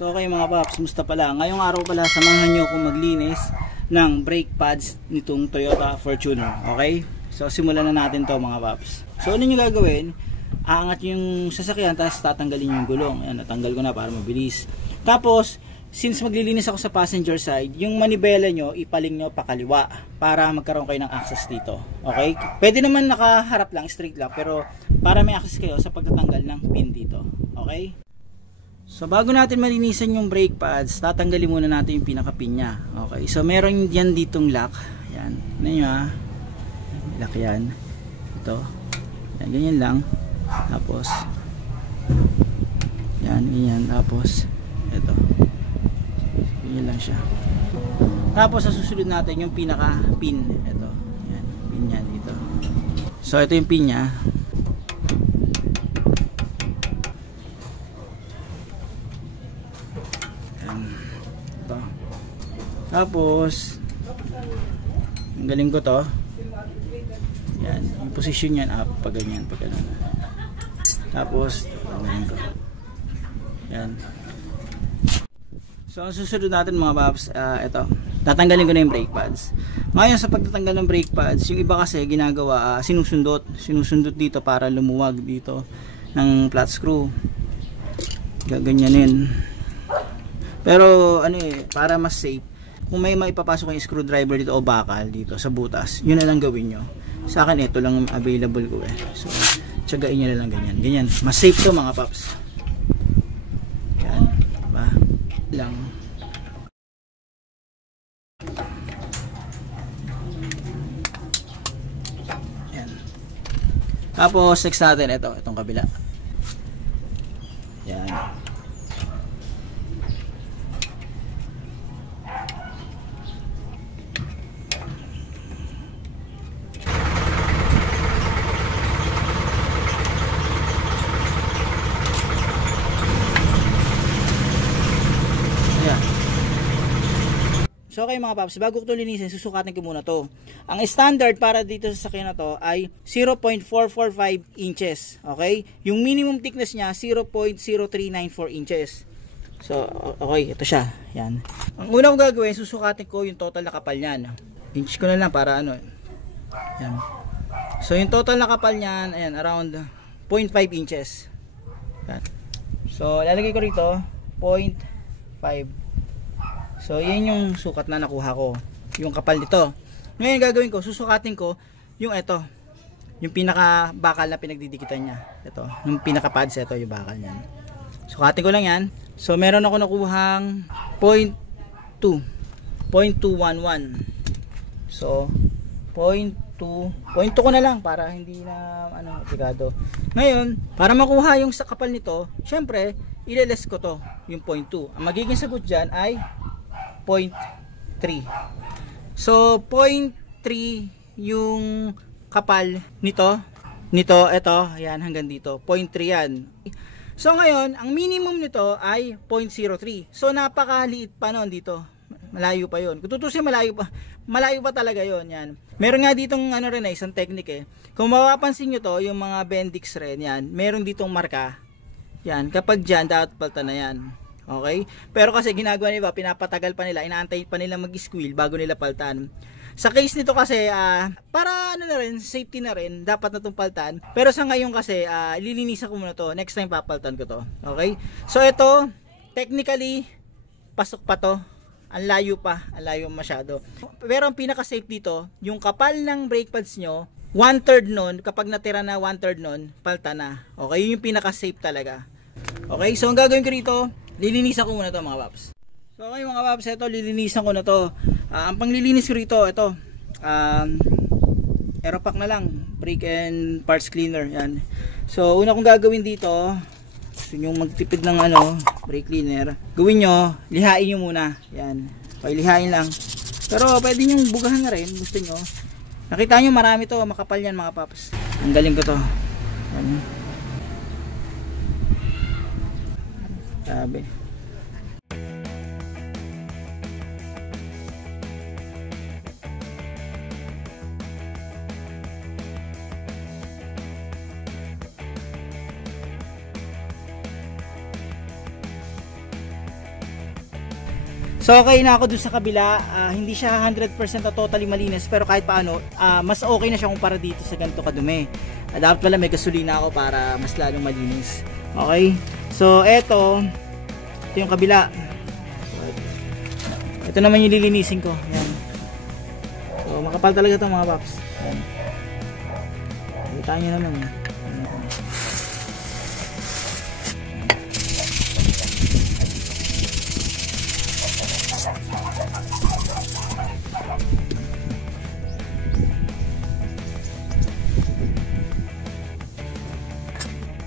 So okay mga paps, musta pala? Ngayong araw pala samahan nyo kung maglinis ng brake pads nitong Toyota Fortuner. Okay? So simulan na natin to mga paps. So ano nyo gagawin? Aangat yung sasakyan tapos tatanggalin yung gulong. Ayan, natanggal ko na para mabilis. Tapos, since maglilinis ako sa passenger side, yung manibela nyo, ipaling nyo pakaliwa para magkaroon kayo ng access dito. Okay? Pwede naman nakaharap lang, straight lang, pero para may access kayo sa pagtatanggal ng pin dito. Okay? So bago natin malinisan yung brake pads, tatanggalin muna natin yung pinaka-pin nya. Okay, so meron yan ditong lock. Yan, ano nyo ha? Lock yan. Ito. Yan, ganyan lang. Tapos yan, ganyan. Tapos ito. Ganyan lang siya. Tapos sa susunod natin yung pinaka-pin. Ito. Yan, pin yan dito. So ito yung pin nya. Tapos galing ko to. Yan, yung position yan up pag ganyan, pag ganun. Tapos galing ko. Yan. So ang susunod natin mga paps, ito. Tatanggalin ko na yung brake pads. Ngayon sa pagtatanggal ng brake pads, yung iba kasi ginagawa sinusundot dito para lumuwag dito ng flat screw. Gaganyanin. Pero ano para mas safe, kung may maipapasok yung screwdriver dito o bakal dito sa butas, yun na lang gawin nyo. Sa akin ito lang available ko so tiyagain nyo na lang ganyan, mas safe to mga paps. Yan, diba? Lang yan. Tapos next natin itong kabila. Yan. So okay mga paps, bago ko ito linisin, susukatin ko muna to. Ang standard para dito sa sakyan na to ay 0.445 inches. Okay? Yung minimum thickness niya 0.0394 inches. So okay, ito siya. Yan. Ang una kong gagawin, susukatin ko yung total na kapal niyan. Inch ko na lang para ano. Yan. So yung total na kapal niyan, ayan, around 0.5 inches. Yan. So lalagay ko rito 0.5. So, yan yung sukat na nakuha ko. Yung kapal nito. Ngayon, gagawin ko, susukatin ko yung ito. Yung pinaka-bakal na pinagdidikitan niya. Ito. Yung pinaka-pads, ito yung bakal niyan. Sukatin ko lang yan. So, meron ako nakuhang 0.2. 0.211. So, 0.2 ko na lang para hindi na tikado. Ngayon, para makuha yung sa kapal nito, syempre, ileles ko to, yung 0.2. Ang magiging sagot dyan ay 0.3. So 0.3 yung kapal nito, ito, ayan, hanggang dito 0.3 yan. So ngayon, ang minimum nito ay 0.03. So napakaliit pa noon dito. Malayo pa yon. Kung tutusin, malayo pa talaga yon. Yan. Meron nga ditong rin isang technique Kung mapapansin niyo to, yung mga Bendix rin yan, meron ditong marka. Yan, kapag diyan dapat palta na yan. Okay? Pero kasi ginagawa nila, pinapatagal pa nila, inaantay pa nila mag-squeal bago nila paltan. Sa case nito kasi, para na rin, safety na rin, dapat na itong paltan. Pero sa ngayon kasi, lilinisan ko muna to. Next time papaltan ko to. Okay? So ito, technically, pasok pa to. Ang layo masyado. Pero ang pinaka-safe dito, yung kapal ng brake pads nyo, 1/3 nun, kapag natira na 1/3 nun, palta na. Okay? Yun yung pinaka-safe talaga. Okay? So ang gagawin ko rito, lilinisan ko muna to mga paps. So okay mga paps, ito lilinisan ko na to. Ang panglilinis ko rito, ito Aeropack na lang, brake and parts cleaner. Yan. So una kong gagawin dito, gusto nyo magtipid ng brake cleaner, gawin nyo, lihain nyo muna. Yan. Okay, lihain lang. Pero pwede nyo bugahan na rin, gusto nyo. Nakita nyo marami to, makapal yan mga paps. Ang galing ko to. Yan. Sabi. So okay na ako dun sa kabila. Hindi siya 100% na totally malinis, pero kahit paano, mas okay na siya kumpara dito sa ganito kadumi. Dapat pala may gasolina ako para mas lalong malinis. Okay? So ito yung kabila. Ito naman yung lilinisin ko. Yan. So makapal talaga ito mga paps. Yan. Kita nyo naman.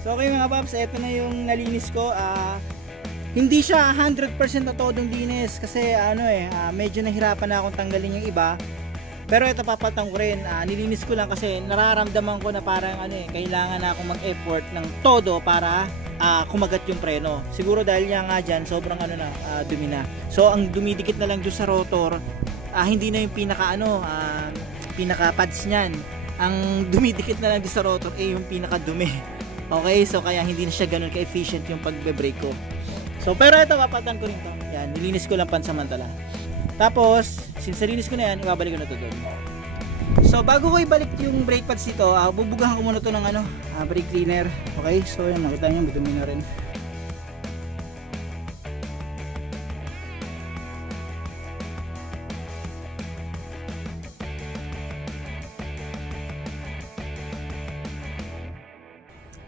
So okay mga paps, ito na yung nalinis ko. Hindi siya 100% na todong linis kasi medyo nahirapan na akong tanggalin yung iba. Pero ito papatang ko rin. Nilinis ko lang kasi nararamdaman ko na parang kailangan na akong mag-effort ng todo para kumagat yung preno. Siguro dahil nga dyan sobrang dumi na. So ang dumidikit na lang doon sa rotor, hindi na yung pinaka pads niyan. Ang dumidikit na lang doon sa rotor yung pinaka dumi. Okay, so kaya hindi na siya ganun ka-efficient yung pagbe-brake ko. So pero ito papatan ko rin to. Yan, nilinis ko lang pansamantala. Tapos, since nilinis ko na yan, ibabalik ko na to doon. So bago ko ibalik yung brake pads dito, bubugahan ko muna to ng brake cleaner. Okay, so yan, makita nyo, madumi na rin.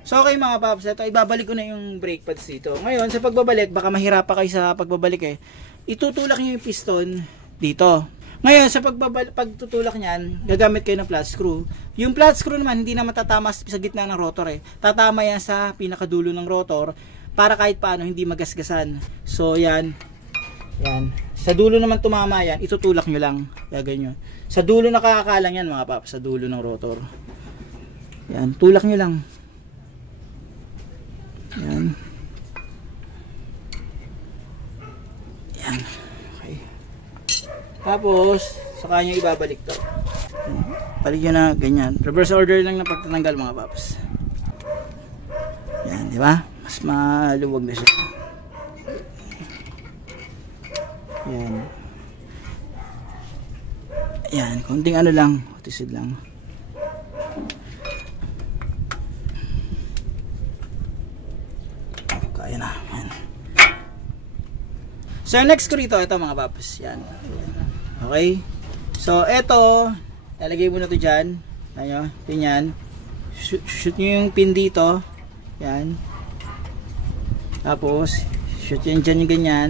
So okay mga paps, ito ibabalik ko na yung brake pads dito. Ngayon sa pagbabalik, baka mahirapan kayo sa pagbabalik itutulak niyo yung piston dito. Ngayon sa pagtutulak niyan, gagamit kayo ng flat screw. Yung flat screw naman hindi na matatama sa gitna ng rotor Tatama yan sa pinakadulo ng rotor para kahit paano hindi magasgasan. So yan. Yan. Sa dulo naman tumama yan, itutulak nyo lang. Kaya ganyan. Sa dulo nakakakalang yan mga paps, sa dulo ng rotor. Yan, tulak nyo lang. Yan. Yan. Okay. Tapos, saka nyo ibabalik to. Balik nyo na ganyan. Reverse order lang ng pagtatanggal mga paps. Yan, di ba? Mas maluwag na siya. Yan. Yan, konting lang, tisid lang. Kaya na. Yan. So next ko rito, ito mga paps. Yan. Okay. So ito, lalagay mo na to dyan. Ayan, ganyan. Shoot nyo yung pin dito. Yan. Tapos, shoot yun dyan yung ganyan.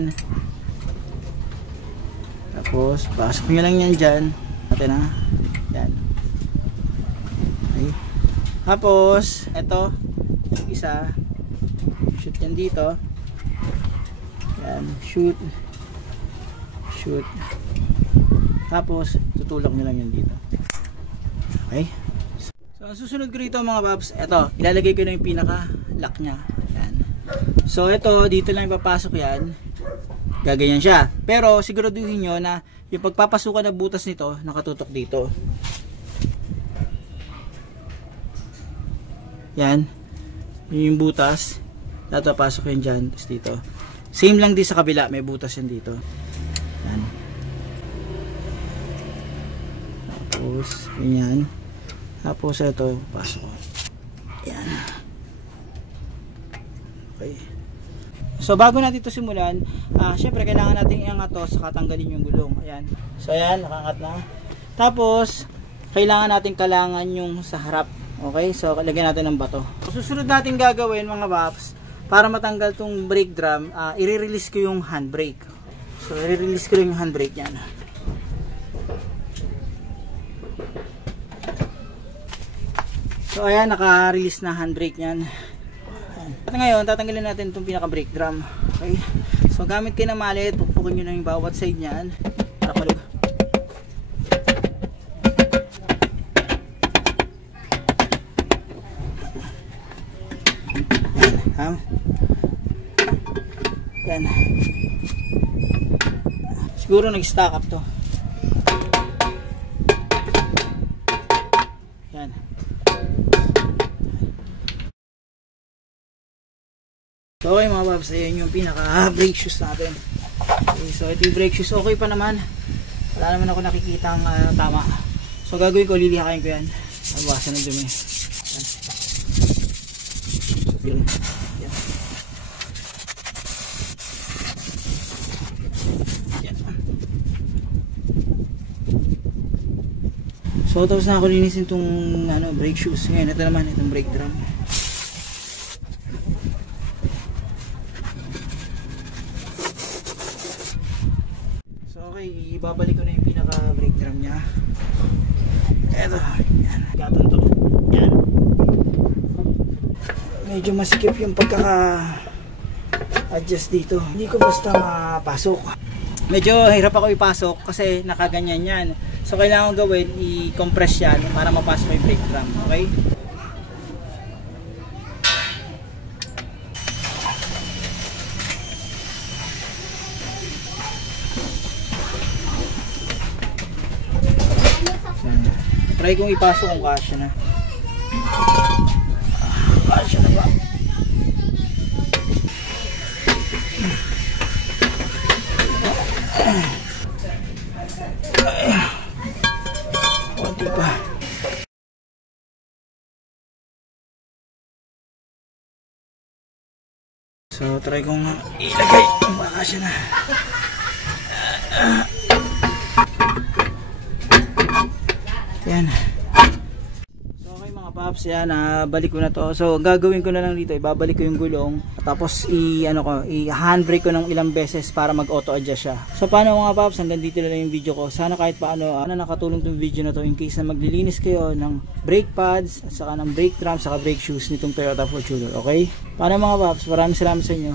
Tapos, pasok nyo lang yan dyan. Ate na. Yan. Okay. Tapos, ito, yung isa. Shoot yan dito. Yan. Shoot. Shoot. Tapos, tutulak nyo lang yan dito. Okay. So, ang susunod ko rito mga paps, ito, ilalagay ko na yung pinaka-lock nya. Yan. So, ito, dito lang ipapasok yan. Gaganyan siya. Pero, siguraduhin nyo na yung pagpapasukan ng butas nito, nakatutok dito. Yan. Yung butas. Tatapasok yan dyan. Tapos dito. Same lang din sa kabila. May butas yan dito. Yan. Tapos, ganyan. Tapos, ito. Pasok. Yan. Okay. So, bago natin ito simulan, syempre, kailangan natin iangat to sa katanggalin yung gulong. Ayan. So, ayan. Nakangat na. Tapos, kailangan natin kalangan yung sa harap. Okay? So, lagyan natin ng bato. So, susunod natin gagawin, mga paps, para matanggal tong brake drum, i-release ko yung handbrake. So, i-release ko rin yung handbrake yan. So, ayan, naka-release na handbrake yan. At ngayon, tatanggalin natin itong pinaka-brake drum. Okay? So, gamit kayo ng mallet, pupukun nyo na yung bawat side niyan. Para malug. Yan. Yan. Siguro nag-stack up to. Yan. So okay mga paps, ayan yung pinaka brake shoes natin. Okay, so ito yung brake shoes, okay pa naman. Wala naman ako nakikitang tama. So gagawin ko, lilihakain ko yan. Mabawasan ng dumi. Yan. Yan. Yan. So tapos na ako linisin itong brake shoes. Ngayon ito naman, itong brake drum. So okay, ibabalik ko na yung pinaka brake drum nya. Eto, yan, gatan to. Yan. Medyo masikip yung pagkaka-adjust dito. Hindi ko basta mapasok. Medyo hirap ako ipasok kasi nakaganyan yan. So kailangan gawin, i-compress yan para mapasok yung brake drum. Okay? Try kong ipasok kung kasya na. Kasya na ba? Konti pa. So try kong ilagay kung kasya na. Yan. So okay mga paps, yan, balik ko na to. So gagawin ko na lang dito, ibabalik ko yung gulong, tapos i-handbrake ko ng ilang beses para mag-auto adjust siya. So paano mga paps, hanggang dito na lang yung video ko. Sana kahit paano nakatulong tong video na to in case na maglilinis kayo ng brake pads, at saka ng brake drum, saka brake shoes nitong Toyota Fortuner. Okay? Paano mga paps, maraming salamat sa inyo.